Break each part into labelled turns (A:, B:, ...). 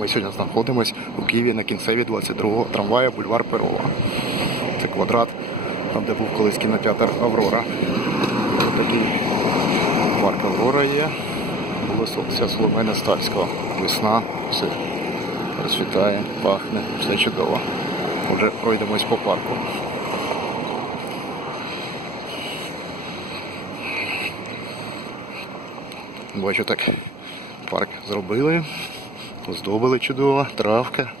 A: Ми сьогодні знаходимося у Києві на кінцеві 22-го трамвая бульвар Перова. Це квадрат, там де був колись кінотеатр Аврора. Такий парк Аврора є. Вулиця Соломена Стальського. Весна, все розцвітає, пахне, все чудово. Вже пройдемось по парку. Бачу так, парк зробили, оздобили чудово, травка,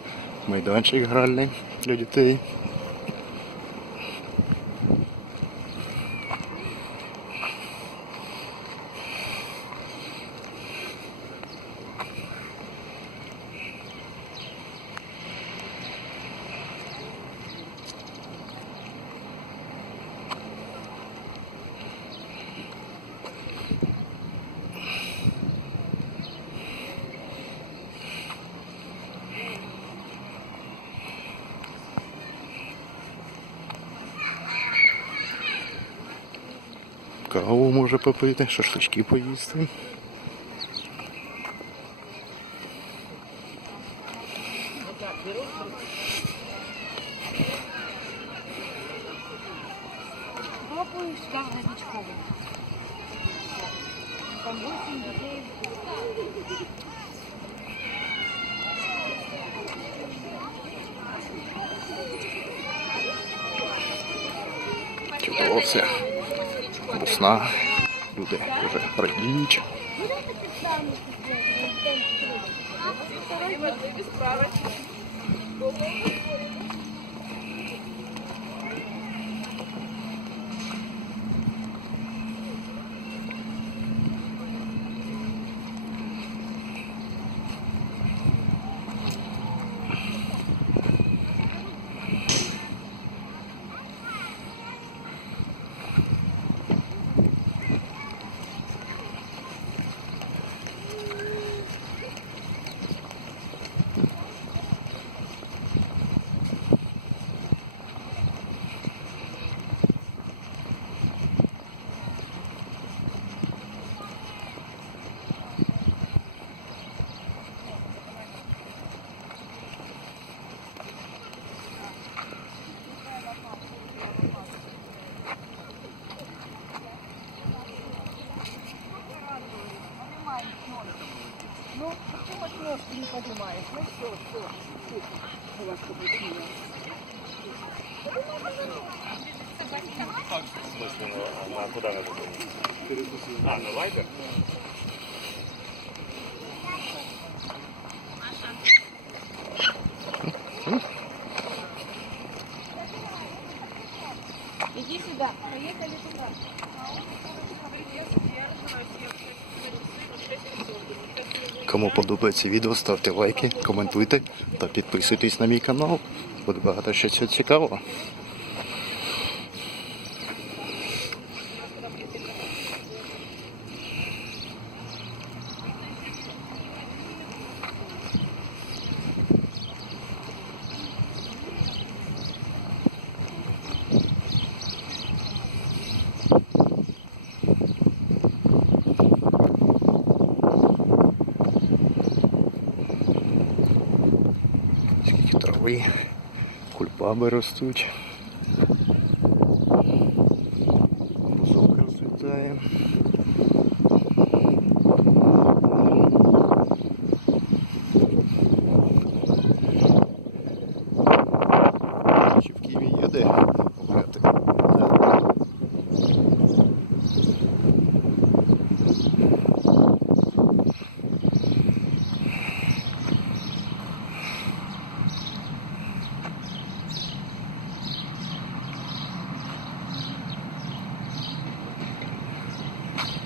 A: майданчик гральний для дітей. Каву може попити, шашлички поїсти.
B: Попробуй сюда в Новичкову. Там 8 детей.
A: Чудово все. Весна. Люди вже радіють.
B: Ну, снимаешь. Ну все, все. Головка будет милая. В
C: смысле, ну, она куда надо было? А, на лайдер?
B: Иди сюда, поехали туда.
A: Кому подобається відео, ставте лайки, коментуйте та підписуйтесь на мій канал. Буде багато щось цікавого. Трави, кульбаби ростуть. Бузок розцвітає. Чи в Києві є де гуляти?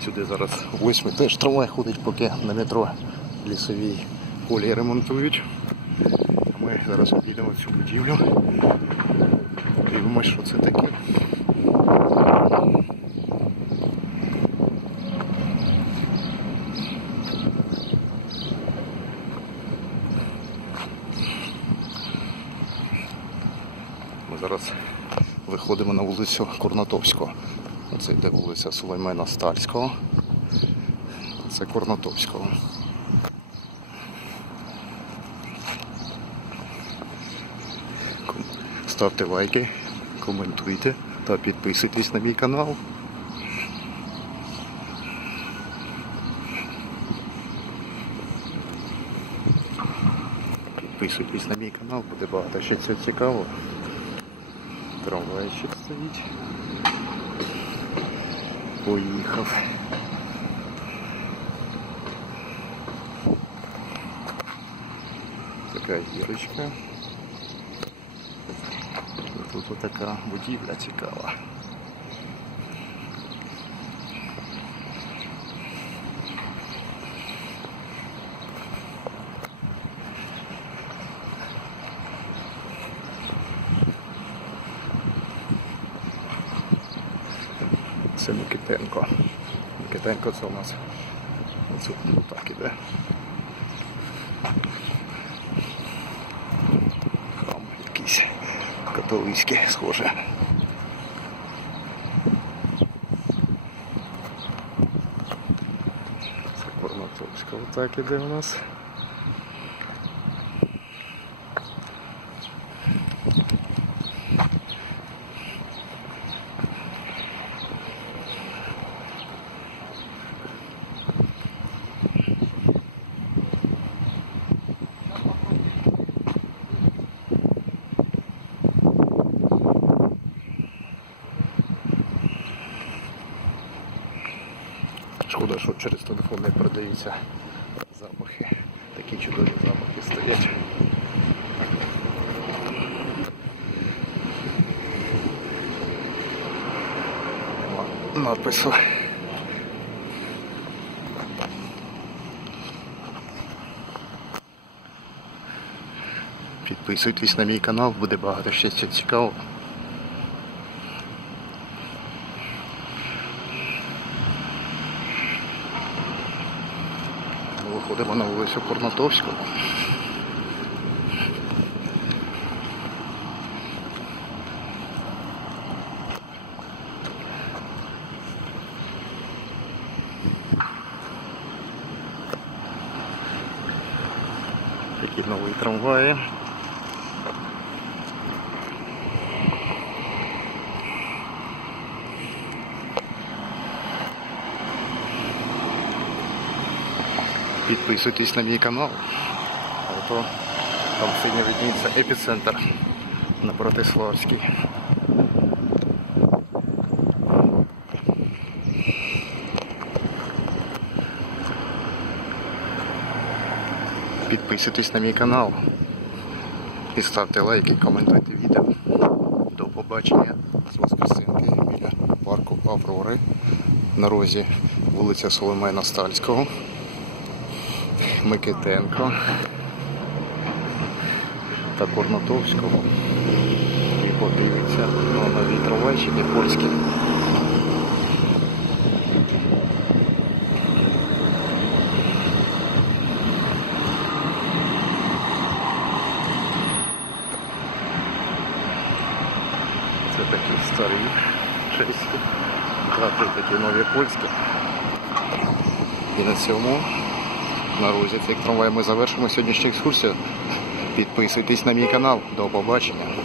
A: Сюди зараз восьми теж трамвай ходить, поки на метро лісовій колії ремонтують. Ми зараз обійдемо цю будівлю. Дивимось, що це таке. Ми зараз виходимо на вулицю Курнатовського. Оце йде вулиця Сулеймена Стальського. Це Корнатовського. Ставте лайки, коментуйте та підписуйтесь на мій канал. Підписуйтесь на мій канал, буде багато ще цього цікавого. ще стоїть. Поїхав. Така гірочка. І Тут отака будівля цікава. Це Микитенко. Микитенко це у нас оце так іде. Храм якийсь католицький, схоже. Це Корнатовська отак іде у нас. Шкода, що через телефон не передаються запахи. Такі чудові запахи стоять. Надпису. Підписуйтесь на мій канал, буде багато ще цікавого. Ми виходимо на вулицю Корнатовську. Такі нові трамваї. Підписуйтесь на мій канал. А то там сьогодні видніється епіцентр на Братиславській. Підписуйтесь на мій канал. І ставте лайки, коментуйте відео. До побачення з Воскресенки біля парку Аврори на розі вулиця Соломена Стальського. Микитенко та Корнатовського. І подивиться на нові трамвайчики польські. Це такі старі чеські, трапи такі нові польські. І на цьому на розі цих трамвай ми завершимо сьогоднішню екскурсію. Підписуйтесь на мій канал. До побачення.